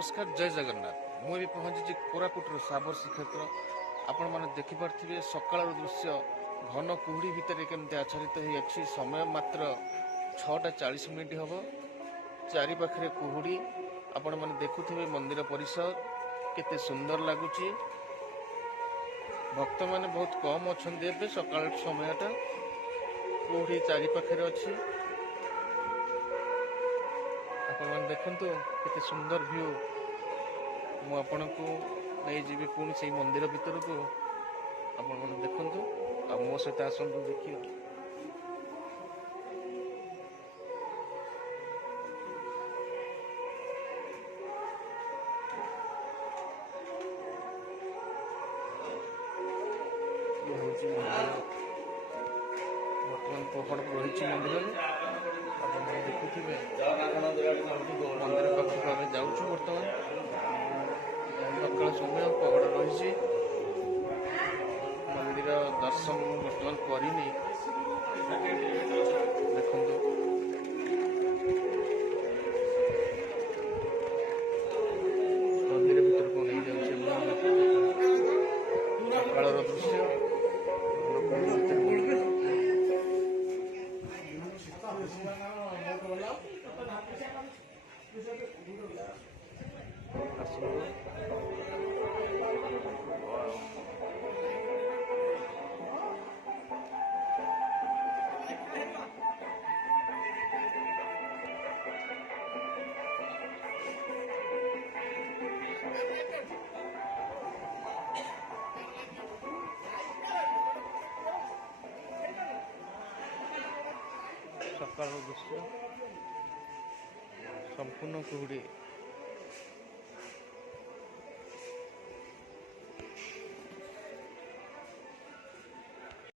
नमस्कार जय जगन्नाथ मुझे पहुंची कोरापुटर साबर श्रीक्षेत्र आपण मैंने देखिपे सकाल दृश्य घन कुहुड़ी भितर केमती आच्छादित हो समय मात्र 6:40 हम चारिपाखे कुहुड़ी आपण मैंने देखुवे मंदिर परिसर केते सुंदर लगुच भक्त मैंने बहुत कम अच्छा सकाल समयटा कुहुड़ी चारिपाखे अच्छी आपण देखु केते सुंदर व्यू मु आपण को नहीं जीवी पुणी से मंदिर भीतर को आपण मैंने देखु आ मो सहित आसतु देखिए बर्तमान पहड़ रही मंदिर देखुवे मंदिर पाखक आम जाऊँ बर्तमान सकाल समय पहड़ रही मंदिर दर्शन बर्तमान करनी देखु मंदिर भीतर को नहीं जाऊँ सकाल दृश्य सकाल दृश्य संपूर्ण कुहुड़ी।